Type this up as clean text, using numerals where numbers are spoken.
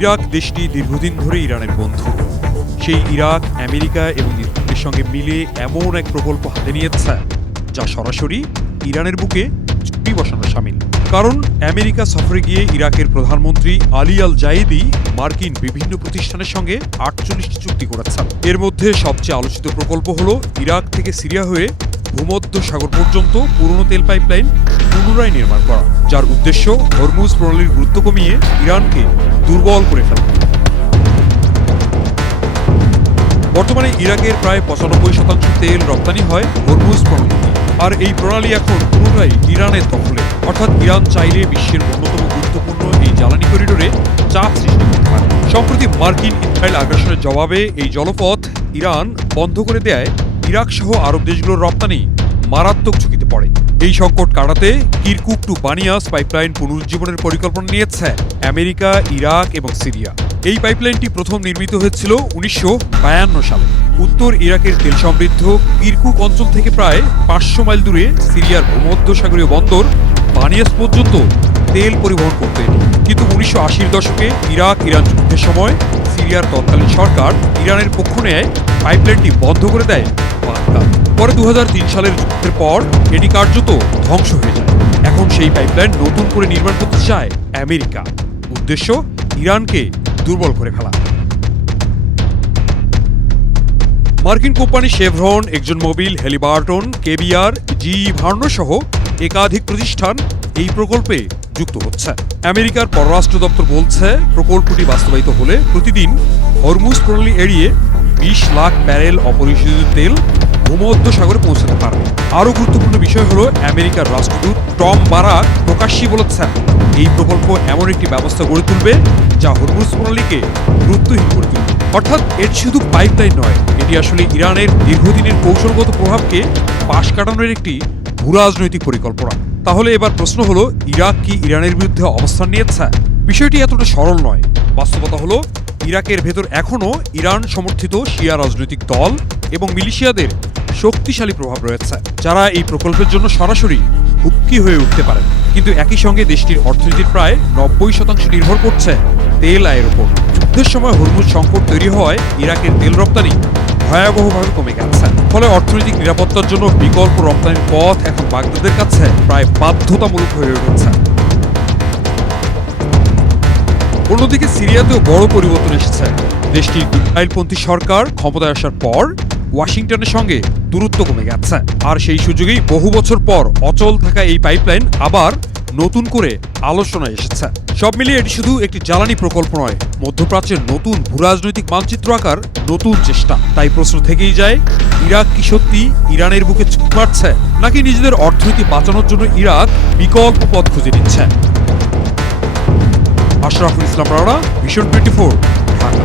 Iraq দেশটি দীর্ঘদিন ধরে ইরানের বন্ধু। সেই ইরাক আমেরিকা এবং ইসরায়েলের সঙ্গে মিলে এমন এক প্রকল্প হাতে নিয়েছে যা সরাসরি ইরানের বুকে চুক্তি বসানো শামিল। কারণ আমেরিকা সফরে গিয়ে ইরাকের প্রধানমন্ত্রী আলী আল জায়েদি মার্কিন বিভিন্ন প্রতিষ্ঠানের সঙ্গে 48টি চুক্তি করেছেন। এর মধ্যে সবচেয়ে আলোচিত প্রকল্প হল ইরাক থেকে সিরিয়া হয়ে ভূমধ্য সাগর পর্যন্ত পুরনো তেল পাইপলাইন পুনরায় নির্মাণ করা, যার উদ্দেশ্য হরমুজ প্রণালীর গুরুত্ব কমিয়ে ইরানকে দুর্বল করে ফেলা। বর্তমানে ইরাকের প্রায় 95% তেল রপ্তানি হয় হরমুজ প্রণালী, আর এই প্রণালী এখন পুনরায় ইরানের দখলে। অর্থাৎ ইরান চাইলে বিশ্বের অন্যতম গুরুত্বপূর্ণ এই জ্বালানি করিডোরে চাপ সৃষ্টি করতে পারে। সম্প্রতি মার্কিন ইসরায়েল আগ্রাসনের জবাবে এই জলপথ ইরান বন্ধ করে দেয় ইরাক সহ আরব দেশগুলোর রপ্তানি মারাত্মক ঝুঁকিতে পড়ে। এই সংকট কাটাতে কিরকুক টু বানিয়াস পাইপলাইন পুনরুজ্জীবনের পরিকল্পনা নিয়েছে আমেরিকা, ইরাক এবং সিরিয়া। এই পাইপলাইনটি প্রথম নির্মিত হয়েছিল 1952 সালে। উত্তর ইরাকের তেল সমৃদ্ধ কিরকুক অঞ্চল থেকে প্রায় 500 মাইল দূরে সিরিয়ার ভূমধ্যসাগরীয় বন্দর বানিয়াস পর্যন্ত তেল পরিবহন করতে। কিন্তু 1980-র দশকে ইরান যুদ্ধের সময় সিরিয়ার তৎকালীন সরকার ইরানের পক্ষ নেয় পাইপলাইনটি বন্ধ করে দেয়। পরে 2003 সালের যুদ্ধের পর এটি কার্যত ধ্বংস হয়ে যায়। এখন সেই পাইপলাইন নতুন করে নির্মাণ করতে চায় আমেরিকা। উদ্দেশ্য ইরানকে দুর্বল করে ফেলা। মার্কিন company Chevron, Exxon Mobil, Halliburton, KBR, GE Vernova সহ একাধিক প্রতিষ্ঠান এই প্রকল্পে যুক্ত হচ্ছে। আমেরিকার পররাষ্ট্র দপ্তর বলছে, প্রকল্পটি বাস্তবায়িত হলে প্রতিদিন হরমুজ প্রণালী এড়িয়ে 20 লাখ ব্যারেল অপরিশোধিত তেল ভূমধ্য সাগরে পৌঁছাতে পারবে। আরও গুরুত্বপূর্ণ বিষয় হল আমেরিকার রাষ্ট্রদূত টম বারাক প্রকাশ্যেই বলেছেন, এই প্রকল্প এমন একটি ব্যবস্থা গড়ে তুলবে যা হরমুজ প্রণালীকে গুরুত্বহীন করে তুলবে। অর্থাৎ এটি শুধু পাইপলাইন নয়, এটি আসলে ইরানের দীর্ঘদিনের কৌশলগত প্রভাবকে পাশ কাটানোর একটি ভূরাজনৈতিক পরিকল্পনা। তাহলে এবার প্রশ্ন হলো, ইরাক কি ইরানের বিরুদ্ধে অবস্থান নিয়েছে? বিষয়টি এতটা সরল নয়। বাস্তবতা হলো, ইরাকের ভেতর এখনও ইরান সমর্থিত শিয়া রাজনৈতিক দল এবং মিলিশিয়াদের শক্তিশালী প্রভাব রয়েছে, যারা এই প্রকল্পের জন্য সরাসরি হুমকি হয়ে উঠতে পারে। কিন্তু একই সঙ্গে দেশটির অর্থনীতির প্রায় 90% নির্ভর করছে তেল আয়ের উপর। যুদ্ধের সময় হরমুজ সংকট তৈরি হওয়ায় ইরাকের তেল রপ্তানি ভয়াবহভাবে কমে গেছে। ফলে অর্থনৈতিক নিরাপত্তার জন্য বিকল্প রপ্তানির পথ এখন বাগদাদের কাছে প্রায় বাধ্যতামূলক হয়ে উঠেছে। অন্যদিকে সিরিয়াতেও বড় পরিবর্তন এসেছে। দেশটির ইসরায়েলপন্থী সরকার ক্ষমতায় আসার পর ওয়াশিংটনের সঙ্গে দূরত্ব কমে গেছে, আর সেই সুযোগেই বহু বছর পর অচল থাকা এই পাইপলাইন আবার নতুন করে আলোচনায় এসেছে। সব মিলিয়ে এটি শুধু একটি জ্বালানি প্রকল্প নয়, মধ্যপ্রাচ্যের নতুন ভূরাজনৈতিক মানচিত্র আঁকার নতুন চেষ্টা। তাই প্রশ্ন থেকেই যায়, ইরাক কি সত্যি ইরানের বুকে চুপ মারছে, নাকি নিজেদের অর্থনীতি বাঁচানোর জন্য ইরাক বিকল্প পথ খুঁজে নিচ্ছে? আশরাফুল ইসলাম রানা, ভিশন 24, ঢাকা।